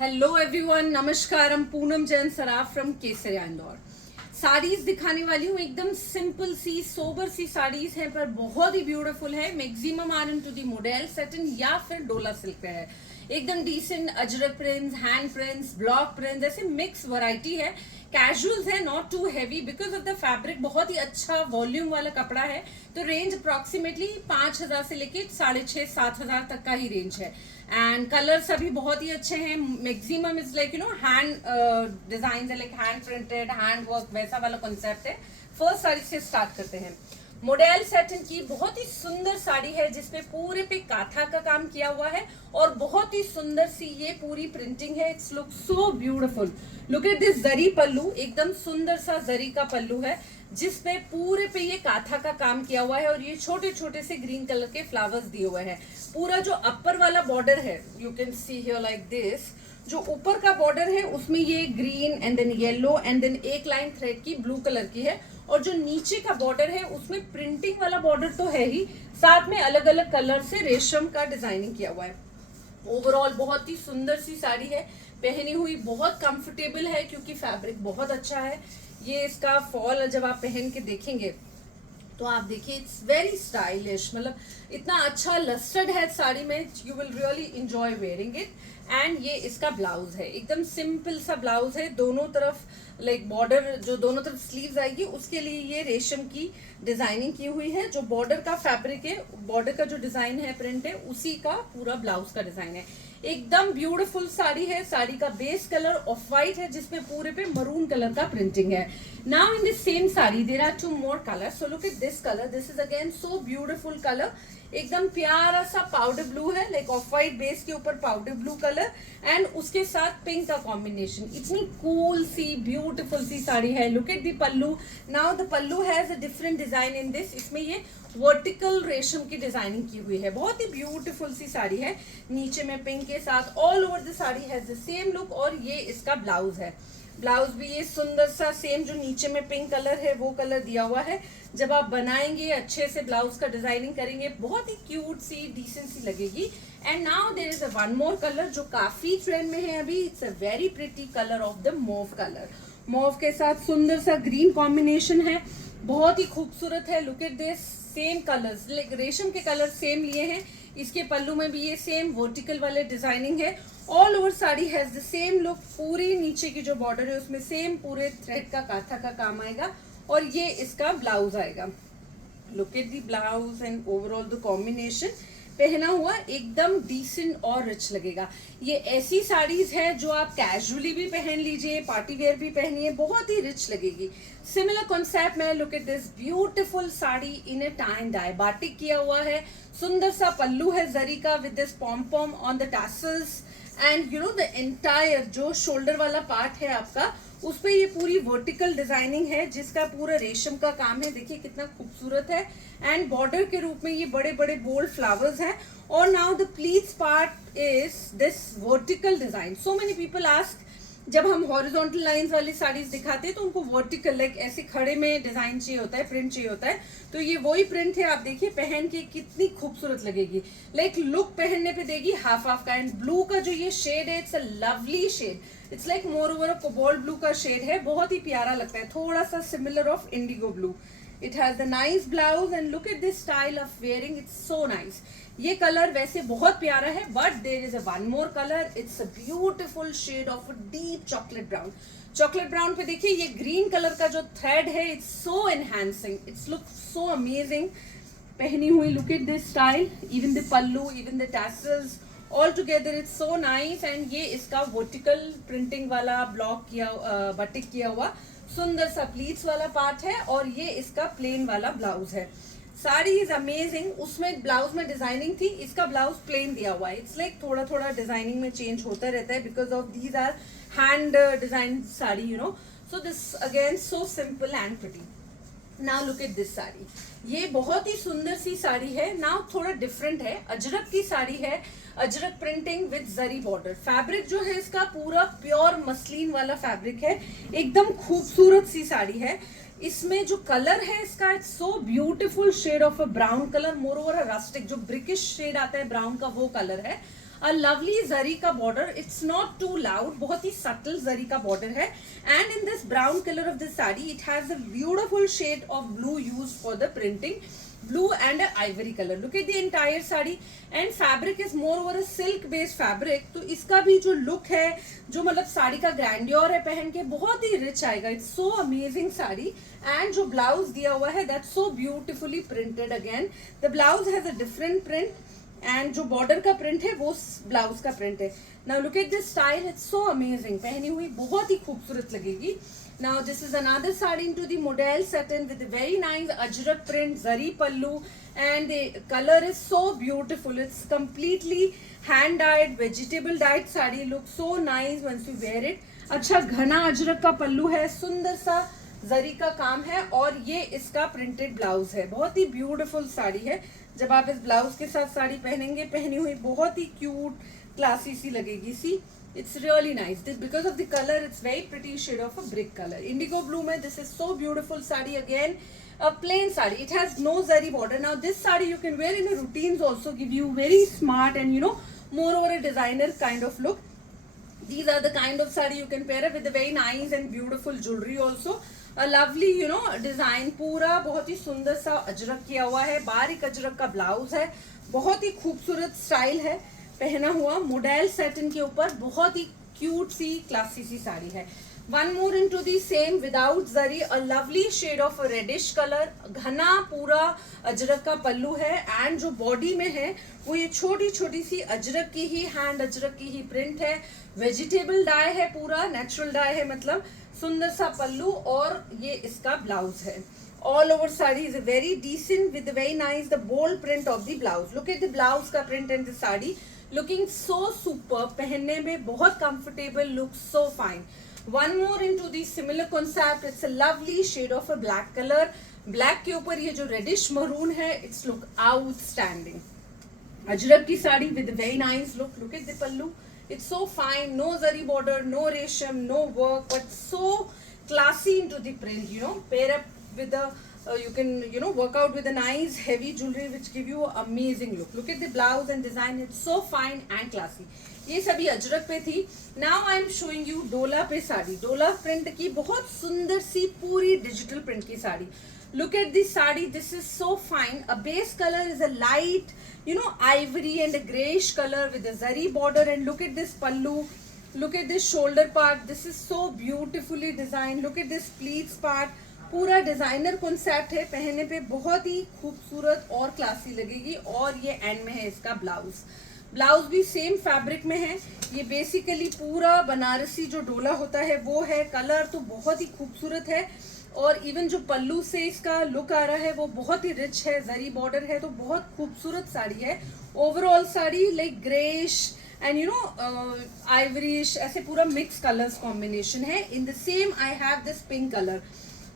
Hello everyone, नमस्कार। हम Poonam Jain Saraf from Kesariya Indore. Saris दिखाने वाली हूँ, एकदम सिंपल सी सोबर सी साड़ीज हैं पर बहुत ही ब्यूटीफुल है। Maximum are in to the model satin या फिर डोला सिल्क पे है। एकदम decent ajrak prints, hand prints, block prints, ऐसे मिक्स वैरायटी है। कैजुअल्स है, not too heavy because of the fabric. बहुत ही अच्छा वॉल्यूम वाला कपड़ा है। तो रेंज अप्रोक्सीमेटली 5,000 से लेके 6,500-7,000 तक का ही रेंज है। एंड कलर सभी बहुत ही अच्छे हैं। Maximum is like hand design है, like hand printed, hand work, वैसा वाला कॉन्सेप्ट है। फर्स्ट साड़ी से स्टार्ट करते हैं। मॉडल सेटिन की बहुत ही सुंदर साड़ी है जिसपे पूरे पे काथा का काम किया हुआ है और बहुत ही सुंदर सी ये पूरी प्रिंटिंग है। It's look so beautiful. Look at this zari pallu, एकदम सुंदर सा जरी का पल्लू है जिसपे पूरे पे ये काथा का काम किया हुआ है और ये छोटे छोटे से ग्रीन कलर के फ्लावर्स दिए हुए हैं। पूरा जो अपर वाला बॉर्डर है, you can see here like this, जो ऊपर का बॉर्डर है उसमें ये green and then yellow and then एक लाइन थ्रेड की ब्लू कलर की है। और जो नीचे का बॉर्डर है उसमें प्रिंटिंग वाला बॉर्डर तो है ही, साथ में अलग अलग कलर से रेशम का डिजाइनिंग किया हुआ है। ओवरऑल बहुत ही सुंदर सी साड़ी है। पहनी हुई बहुत कंफर्टेबल है क्योंकि फैब्रिक बहुत अच्छा है। ये इसका फॉल जब आप पहन के देखेंगे तो आप देखिए, इट्स वेरी स्टाइलिश। मतलब इतना अच्छा लस्टर्ड है साड़ी में, you will really enjoy wearing it. And ये इसका ब्लाउज है, एकदम सिंपल सा ब्लाउज है। दोनों तरफ लाइक बॉर्डर, जो दोनों तरफ स्लीव्स आएगी उसके लिए ये रेशम की डिजाइनिंग की हुई है। जो बॉर्डर का फैब्रिक है, बॉर्डर का जो डिजाइन है, प्रिंट है, उसी का पूरा ब्लाउज का डिजाइन है। एकदम ब्यूटीफुल साड़ी है। साड़ी का बेस कलर ऑफ वाइट है जिसमें पूरे पे मरून कलर का प्रिंटिंग है। Now in this same sari there are two more colour. So look at this colour, this is again so beautiful colour. एकदम प्यारा सा पाउडर ब्लू है, लाइक ऑफ वाइट बेस के ऊपर पाउडर ब्लू कलर एंड उसके साथ pink का combination. इतनी कूल सी ब्यूटीफुल सी साड़ी है। Look at the pallu. Now the pallu has a different design in this. इसमें ये वर्टिकल रेशम की डिजाइनिंग की हुई है। बहुत ही ब्यूटीफुल सी साड़ी है। नीचे में पिंक के साथ all over the sari has the same look. और ये इसका ब्लाउज है। ब्लाउज भी ये सुंदर सा सेम, जो नीचे में पिंक कलर है वो कलर दिया हुआ है। जब आप बनाएंगे अच्छे से ब्लाउज का डिजाइनिंग करेंगे, बहुत ही क्यूट सी डिसेंट सी लगेगी। And now there is a one more colour जो काफी ट्रेंड में है अभी। It's a very pretty colour of the mauve colour. Mauve के साथ सुंदर सा ग्रीन कॉम्बिनेशन है, बहुत ही खूबसूरत है। Look at this, same colours, रेशम के कलर सेम लिए हैं। इसके पल्लू में भी ये सेम वर्टिकल वाले डिजाइनिंग है। All over sari has the same look. पूरी नीचे की जो बॉर्डर है उसमें सेम पूरे थ्रेड का काथा का काम आएगा और ये इसका ब्लाउज आएगा। Look at the blouse and overall the combination. पहना हुआ एकदम डिसेंट और रिच लगेगा। ये ऐसी साड़ीज है जो आप कैजुअली भी पहन लीजिए, पार्टी वेयर भी पहनिए, बहुत ही रिच लगेगी। सिमिलर कॉन्सेप्ट में look at this beautiful sari in a tie and dye, batik किया हुआ है। सुंदर सा पल्लू है जरी का with this pom pom on the tassels and you know the entire जो शोल्डर वाला पार्ट है आपका, उस पे ये पूरी वर्टिकल डिजाइनिंग है जिसका पूरा रेशम का काम है। देखिए कितना खूबसूरत है। एंड बॉर्डर के रूप में ये बड़े बड़े बोल्ड फ्लावर्स हैं। और now the pleats part is this vertical design. So many people ask, जब हम हॉरिजॉन्टल लाइंस वाली साड़ीज दिखाते हैं तो उनको वर्टिकल लाइक ऐसे खड़े में डिजाइन चाहिए होता है, प्रिंट चाहिए होता है। तो ये वही प्रिंट है। आप देखिए पहन के कितनी खूबसूरत लगेगी, लाइक लुक पहनने पे देगी हाफ हाफ का। एंड ब्लू का जो ये शेड है, it's a lovely shade. It's like more over a cobalt blue का शेड है, बहुत ही प्यारा लगता है, थोड़ा सा similar of indigo blue. It has the nice blouse and look at this style of wearing, it's so nice. ये कलर वैसे बहुत प्यारा है but there is a one more colour. It's a beautiful shade of deep chocolate brown. Chocolate brown पे देखिए ये green colour का जो थ्रेड है, it's so enhancing, it's look so amazing. पहनी हुई, look at this style, even the pallu, even the tassels, all together it's so nice. And ये इसका वर्टिकल प्रिंटिंग वाला ब्लॉक किया, बटिक किया हुआ सुंदर सा प्लीट्स वाला पार्ट है और ये इसका प्लेन वाला ब्लाउज है। Sari is amazing. उसमें ब्लाउज में डिजाइनिंग थी, इसका ब्लाउज प्लेन दिया हुआ है। इट्स लाइक थोड़ा थोड़ा डिजाइनिंग में चेंज होता रहता है because of these are hand design sari, you know. So this again so simple and pretty. Now look at this sari. ये बहुत ही सुंदर सी साड़ी है। नाउ थोड़ा डिफरेंट है, अजरक की साड़ी है, Ajrak printing with zari border. Fabric जो है इसका पूरा प्योर मसलिन वाला फैब्रिक है, एकदम खूबसूरत सी साड़ी है। इसमें जो कलर है इसका, it's so beautiful shade of a brown colour, more over a rustic, जो ब्रिकिश शेड आता है ब्राउन का वो कलर है। अ लवली जरी का border, it's not too loud, बहुत ही सटल जरी का बॉर्डर है. And in this brown colour of this sari it has a beautiful shade of blue use for the printing, blue and ivory color. Look at the entire sari, and fabric is more over a silk based fabric. तो इसका भी जो look है, जो मतलब साड़ी का grandeur है पहन के, बहुत ही rich आएगा. It's so amazing sari. And जो blouse दिया हुआ है, that's so beautifully printed again. The blouse has a different print. And जो बॉर्डर का प्रिंट है वो ब्लाउज का प्रिंट है. Now look at this style, it's so amazing, पहनी हुई बहुत ही खूबसूरत लगेगी. Now this is another sari into the model satin with very nice ajrak print, zari pallu, and the colour is so beautiful. It's completely hand dyed, vegetable dyed sari. Look so nice once you wear it. अच्छा घना अजरक का पल्लू है, सुंदर सा जरी का काम है, और ये इसका प्रिंटेड ब्लाउज है. बहुत ही ब्यूटीफुल साड़ी है. जब आप इस ब्लाउज के साथ साड़ी पहनेंगे, पहनी हुई बहुत ही क्यूट क्लासी सी लगेगी. See it's really nice because of the colour. It's very pretty shade of a brick colour, indigo blue में. This is so beautiful sari. Again a plain saree, it has no zari border. Now this saree you can wear in a routines also, give you very smart and more over a designer kind of look. These are the kind of saree you can pair up with a very nice and beautiful jewelry also. A lovely design, पूरा बहुत ही सुंदर सा अजरक किया हुआ है, बारीक अजरक का blouse है, बहुत ही खूबसूरत स्टाइल है पहना हुआ. मॉडल सैटिन के ऊपर बहुत ही क्यूट सी क्लासी सी साड़ी है. One more into the same without zari, a lovely shade of reddish colour, घना पूरा अजरक का पल्लू है, एंड जो बॉडी में है वो ये छोटी छोटी सी अजरक की ही, हैंड अजरक की ही प्रिंट है. वेजिटेबल डाई है, पूरा नेचुरल डाई है, मतलब सुंदर सा पल्लू, और ये इसका ब्लाउज है. All over sari is very decent with very nice the bold print of the blouse. Look at the blouse का print and the sari looking so super, पहनने में बहुत comfortable, look so fine. One more into the similar concept, it's a lovely shade of a black colour. Black के ऊपर ये जो reddish maroon है, it's look outstanding. Ajrakh की sari with very nice look. Look at the pallu, it's so fine, no zari border, no resham, no work, but so classy into the print. Pair up with the you can work out with a nice heavy jewelry which give you an amazing look. Look at the blouse and design, it's so fine and classy. ये सभी अजरक पे थी. Now I am showing you डोला पे साड़ी. डोला print की बहुत सुंदर सी पूरी डिजिटल प्रिंट की sari. Look at this saree, this is so fine. A base color is a light ivory and a grayish color with a zari border, and look at this pallu, look at this shoulder part, this is so beautifully designed. Look at this pleats part, पूरा designer concept है, पहनने पे बहुत ही खूबसूरत और classy लगेगी. और ये एंड में है इसका ब्लाउज. ब्लाउज भी सेम फैब्रिक में है. ये बेसिकली पूरा बनारसी जो डोला होता है वो है. कलर तो बहुत ही खूबसूरत है, और इवन जो पल्लू से इसका लुक आ रहा है वो बहुत ही रिच है. जरी बॉर्डर है, तो बहुत खूबसूरत साड़ी है. Overall sari like greyish and ivoryish, ऐसे पूरा मिक्स कलर्स कॉम्बिनेशन है. In the same I have this pink colour.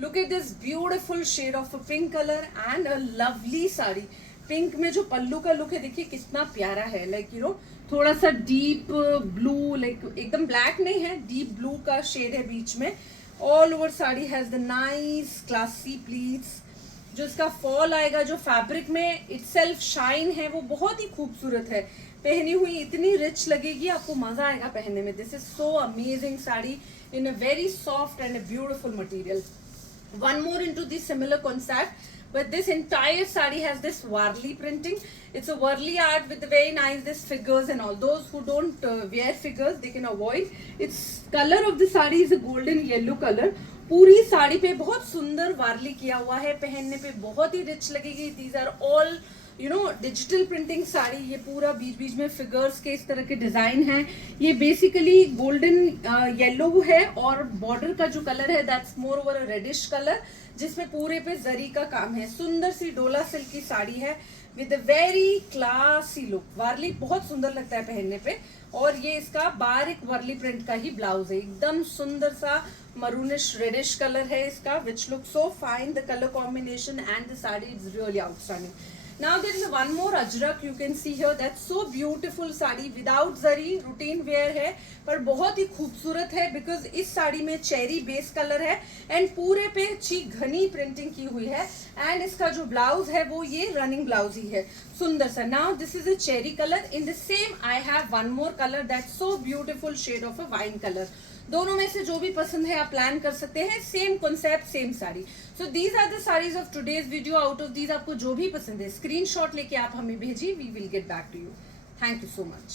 Look at this beautiful shade of a pink colour and a lovely sari. Pink में जो पल्लू का लुक है, देखिए कितना प्यारा है. लाइक थोड़ा सा डीप ब्लू, लाइक एकदम ब्लैक नहीं है, डीप ब्लू का शेड है बीच में. All over sari has the nice classy pleats. जो इसका फॉल आएगा, जो फैब्रिक में इटसेल्फ शाइन है, वो बहुत ही खूबसूरत है. पहनी हुई इतनी रिच लगेगी, आपको मजा आएगा पहनने में. This is so amazing sari in a very soft and a beautiful material. One more into the similar concept, but this entire saree has this Warli printing. It's a Warli art with very nice this figures and all. Those who don't wear figures, they can avoid. Its color of the saree is a golden yellow color. पूरी साड़ी पे बहुत सुंदर वार्ली किया हुआ है, पहनने पे बहुत ही रिच लगेगी. These are all digital printing sari. ये पूरा बीच बीच में फिगर्स के इस तरह के डिजाइन हैं. ये बेसिकली गोल्डन येलो है, और बॉर्डर का जो कलर है that's more over a reddish colour, जिसमें पूरे पे जरी का काम है. सुंदर सी डोला सिल्क की साड़ी है with a very classy look. Warli बहुत सुंदर लगता है पहनने पे. और ये इसका बारीक वर्ली प्रिंट का ही ब्लाउज है. एकदम सुंदर सा मरूनिश रेडिश कलर है इसका, which look so fine. The colour combination and the sari is really outstanding. Now there is one more ajrak you can see here. That's so beautiful sari without zari, routine wear है पर बहुत ही खूबसूरत है because इस साड़ी में चेरी बेस कलर है and पूरे पे अच्छी घनी प्रिंटिंग की हुई है एंड इसका जो ब्लाउज है वो ये रनिंग ब्लाउज ही है, सुंदर सा. Now this is a cherry colour. In the same I have one more colour that's so beautiful shade of a wine colour. दोनों में से जो भी पसंद है आप प्लान कर सकते हैं. Same concept, same sari. So these are the saris of today's video. Out of these आपको जो भी पसंद है स्क्रीनशॉट लेके आप हमें भेजिए. We will get back to you. Thank you so much.